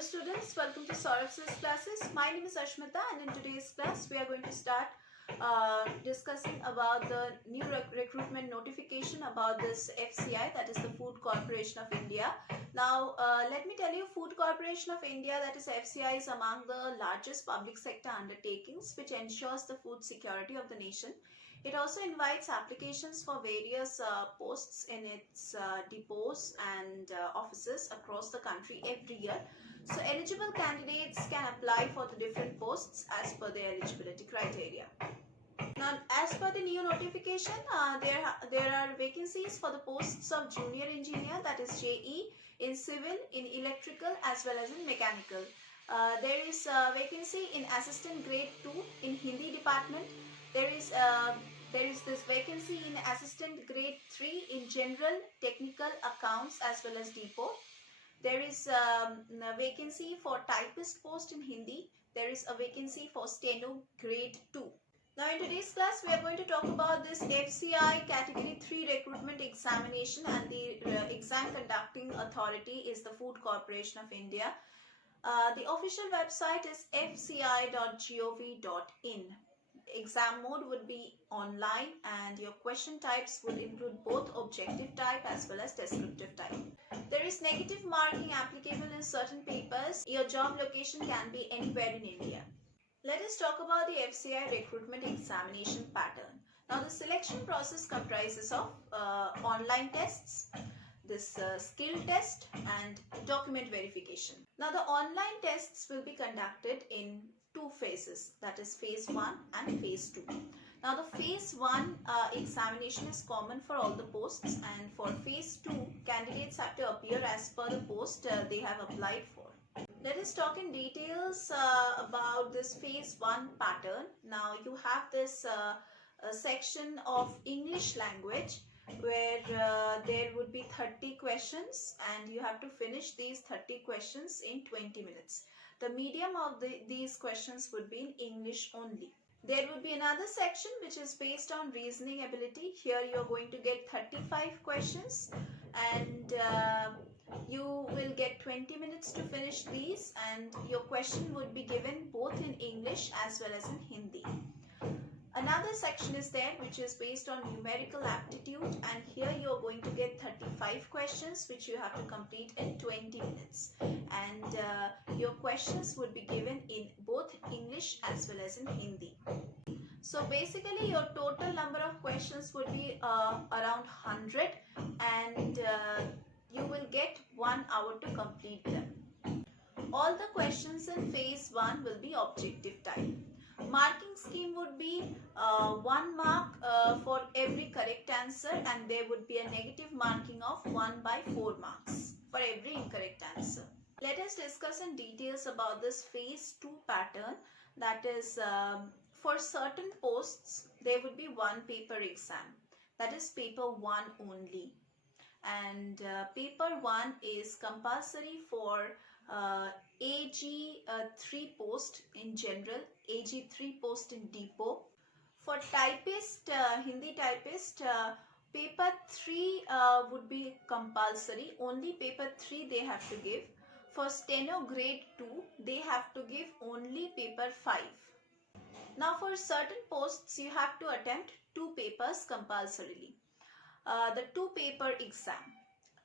Hello students, welcome to Saurav's classes. My name is Ashmita and in today's class we are going to start discussing about the new recruitment notification about this FCI, that is the Food Corporation of India. Now let me tell you, Food Corporation of India, that is FCI, is among the largest public sector undertakings which ensures the food security of the nation. It also invites applications for various posts in its depots and offices across the country every year. So eligible candidates can apply for the different posts as per the eligibility criteria. Now, as per the new notification, there are vacancies for the posts of junior engineer, that is JE, in civil, in electrical as well as in mechanical. There is a vacancy in assistant grade 2 in Hindi department. There is this vacancy in assistant grade 3 in general, technical, accounts as well as depot. There is a vacancy for typist post in Hindi. There is a vacancy for steno grade 2. Now in today's class we are going to talk about this FCI category 3 recruitment examination, and the exam conducting authority is the Food Corporation of India. The official website is fci.gov.in. Exam mode would be online and your question types would include both objective type as well as descriptive type. There is negative marking applicable in certain papers. Your job location can be anywhere in India. Let us talk about the FCI recruitment examination pattern. Now the selection process comprises of online tests, this skill test and document verification. Now the online tests will be conducted in two phases, that is phase 1 and phase 2. Now the phase 1 examination is common for all the posts, and for phase 2 candidates have to appear as per the post they have applied for. Let us talk in details about this phase 1 pattern. Now you have this section of English language where there would be 30 questions and you have to finish these 30 questions in 20 minutes. The medium of these questions would be in English only. There would be another section which is based on reasoning ability. Here you are going to get 35 questions and you will get 20 minutes to finish these, and your question would be given both in English as well as in Hindi. Another section is there which is based on numerical aptitude, and here you are going to get 35 questions which you have to complete in 20 minutes, and your questions would be given in both English as well as in Hindi. So basically your total number of questions would be around 100, and you will get 1 hour to complete them. All the questions in phase 1 will be objective type. Marking scheme would be 1 mark for every correct answer, and there would be a negative marking of 1/4 marks for every incorrect answer. Let us discuss in details about this phase 2 pattern. That is, for certain posts there would be one paper exam, that is paper 1 only, and paper 1 is compulsory for AG 3 post in general, AG 3 post in depot. For typist, Hindi typist, paper 3 would be compulsory. Only paper 3 they have to give. For steno grade 2, they have to give only paper 5. Now for certain posts you have to attempt 2 papers compulsorily. The 2 paper exam.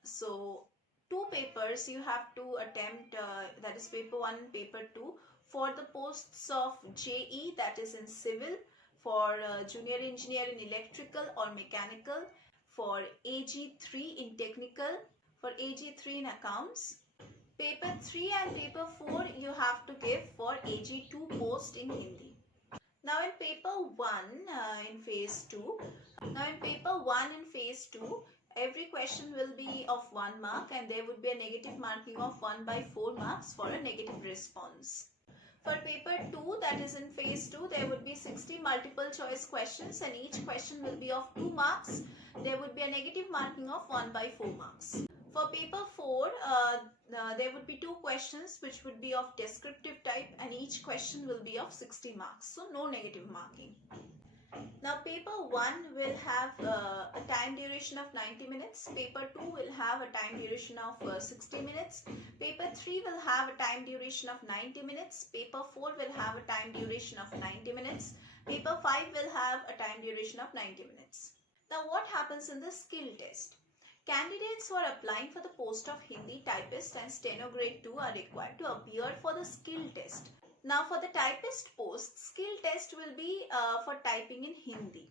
So 2 papers you have to attempt, that is paper 1 and paper 2, for the posts of JE, that is in civil, for junior engineer in electrical or mechanical, for AG3 in technical, for AG3 in accounts. Paper 3 and paper 4 you have to give for AG2 post in Hindi. Now in paper 1 in phase 2, every question will be of 1 mark, and there would be a negative marking of 1/4 marks for a negative response. For paper 2, that is in phase 2, there would be 60 multiple choice questions, and each question will be of 2 marks. There would be a negative marking of 1/4 marks. For paper 4, there would be 2 questions which would be of descriptive type, and each question will be of 60 marks. So no negative marking. Now paper 1 will have a time duration of 90 minutes, paper 2 will have a time duration of 60 minutes, paper 3 will have a time duration of 90 minutes, paper 4 will have a time duration of 90 minutes, paper 5 will have a time duration of 90 minutes. Now what happens in the skill test? Candidates who are applying for the post of Hindi typist and steno grade 2 are required to appear for the skill test. Now for the typist post, skill test will be for typing in Hindi,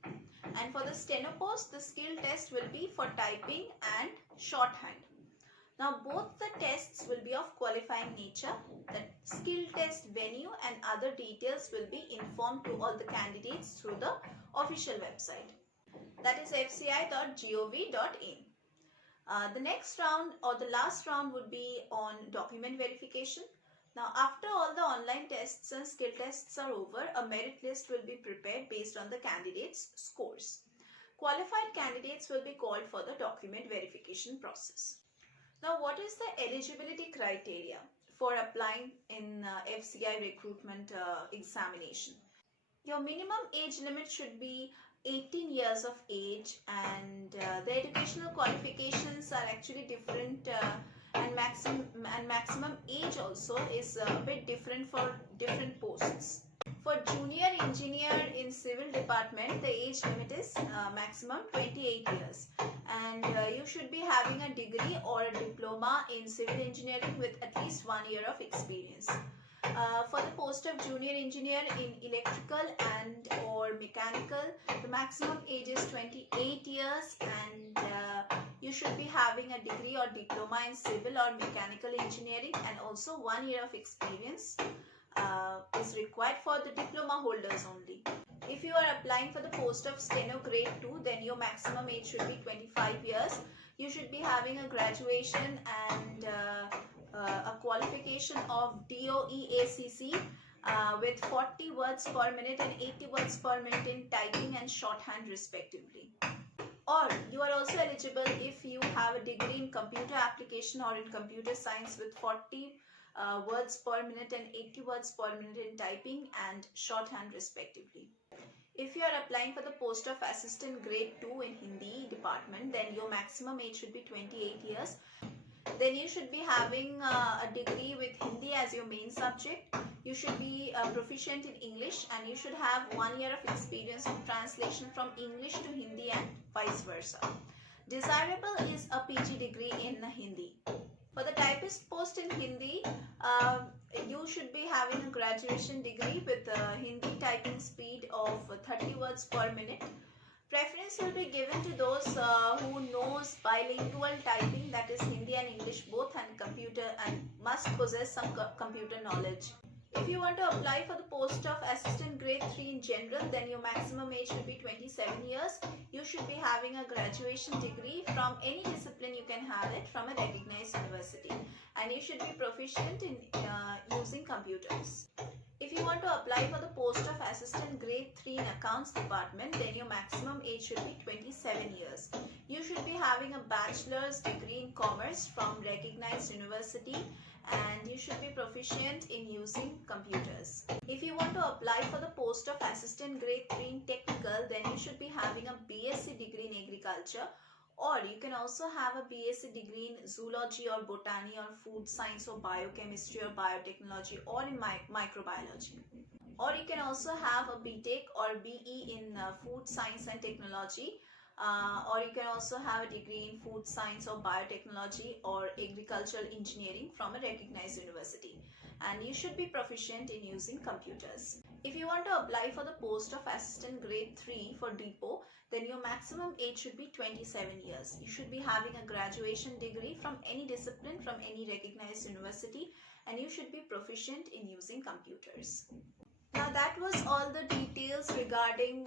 and for the steno post, the skill test will be for typing and shorthand. Now both the tests will be of qualifying nature. The skill test venue and other details will be informed to all the candidates through the official website, that is fci.gov.in. The next round or the last round would be on document verification. Now after all the online tests and skill tests are over, a merit list will be prepared based on the candidates' scores. Qualified candidates will be called for the document verification process. Now what is the eligibility criteria for applying in FCI recruitment examination? Your minimum age limit should be 18 years of age, and the educational qualifications are actually different, and maximum age also is a bit different for different posts. For junior engineer in civil department, the age limit is maximum 28 years, and you should be having a degree or a diploma in civil engineering with at least 1 year of experience. For the post of junior engineer in electrical and or mechanical, the maximum age is 28 years, and you should be having a degree or diploma in civil or mechanical engineering, and also 1 year of experience is required for the diploma holders only. If you are applying for the post of steno grade 2, then your maximum age should be 25 years. You should be having a graduation and a qualification of DOE-ACC with 40 words per minute and 80 words per minute in typing and shorthand respectively. Or you are also eligible if you have a degree in computer application or in computer science with 40 words per minute and 80 words per minute in typing and shorthand respectively. If you are applying for the post of assistant grade 2 in Hindi department, then your maximum age should be 28 years. Then you should be having a degree with Hindi as your main subject. You should be proficient in English, and you should have 1 year of experience of translation from English to Hindi and vice versa. Desirable is a PG degree in Hindi. For the typist post in Hindi, you should be having a graduation degree with Hindi typing speed of 30 words per minute. Preference will be given to those who knows bilingual typing, that is Hindi and English both, and computer, and must possess some computer knowledge. If you want to apply for the post of assistant grade 3 in general, then your maximum age should be 27 years. You should be having a graduation degree from any discipline. You can have it from a recognized university, and you should be proficient in using computers. If you want to apply for the post of assistant grade 3 in accounts department, then your maximum age should be 27 years. You should be having a bachelor's degree in commerce from recognized university, and you should be proficient in using computers. If you want to apply for the post of assistant grade 3 in technical, then you should be having a BSc degree in agriculture, or you can also have a BSc degree in zoology or botany or food science or biochemistry or biotechnology or in microbiology. Or you can also have a BTech or BE in food science and technology, or you can also have a degree in food science or biotechnology or agricultural engineering from a recognized university, and you should be proficient in using computers. If you want to apply for the post of assistant grade 3 for depot, then your maximum age should be 27 years. You should be having a graduation degree from any discipline from any recognized university, and you should be proficient in using computers. Now that was all the details regarding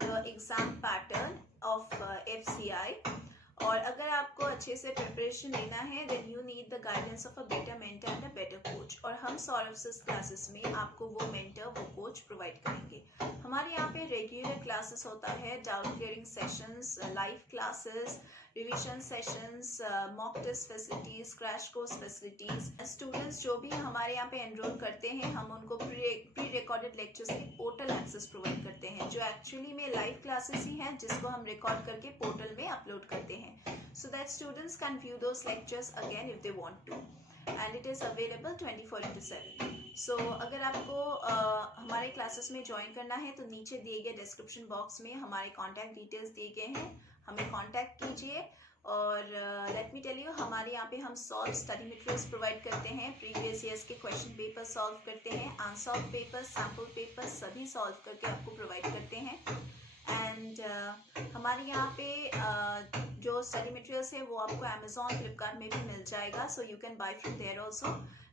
the exam pattern of FCI. और अगर आपको अच्छे से preparation लेना है, then you need the guidance of a better mentor and a better coach. और हम सौरभ सिस classes में आपको वो मेंटर, वो कोच प्रोवाइड करेंगे। हमारे यहाँ पे रेगुलर क्लासेस होता है, doubt clearing sessions, live classes, revision sessions, mock test facilities, crash course facilities. Students जो भी हमारे यहाँ पे एनरोल करते हैं, हम उनको प्री रिकॉर्डेड लेक्चर्स की पोर्टल एक्सेस प्रोवाइड करते हैं, जो एक्चुअली में लाइव क्लासेस ही हैं, जिसको हम रिकॉर्ड करके पोर्टल में अपलोड करते हैं, so that students can view those lectures again if they want to, and it is available 24/7. So अगर आपको हमारे क्लासेस में ज्वाइन करना है तो नीचे दिए गए डिस्क्रिप्शन बॉक्स में हमारे कॉन्टैक्ट डिटेल्स दिए गए हैं, हमें कॉन्टैक्ट कीजिए। और लेट मी टेल यू, हमारे यहाँ पे हम सॉल्व स्टडी मटेरियल्स प्रोवाइड करते हैं, प्रीवियस ईयर्स के क्वेश्चन पेपर सॉल्व करते हैं, अनसॉल्व पेपर, सैम्पल पेपर सभी सॉल्व करके आपको प्रोवाइड करते हैं। एंड हमारे यहाँ पे जो स्टडी मटेरियल्स है वो आपको अमेजॉन, फ्लिपकार्ट में भी मिल जाएगा, so you can buy from there also.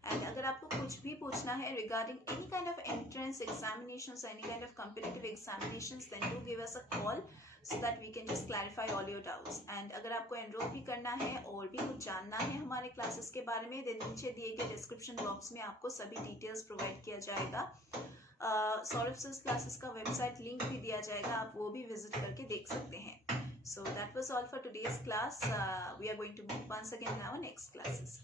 And अगर आपको कुछ भी पूछना है regarding any kind of entrance examinations, any kind of competitive examinations, then do give us a call so that we can just clarify all your doubts. And अगर आपको enrol भी करना है और भी कुछ जानना है हमारे क्लासेस के बारे में, then नीचे दिए गए डिस्क्रिप्शन बॉक्स में आपको सभी डिटेल्स प्रोवाइड किया जाएगा। सौरभ सिस क्लासेस का वेबसाइट लिंक भी दिया जाएगा, आप वो भी विजिट करके देख सकते हैं। So that was all for today's class. We are going to meet once again in our next classes.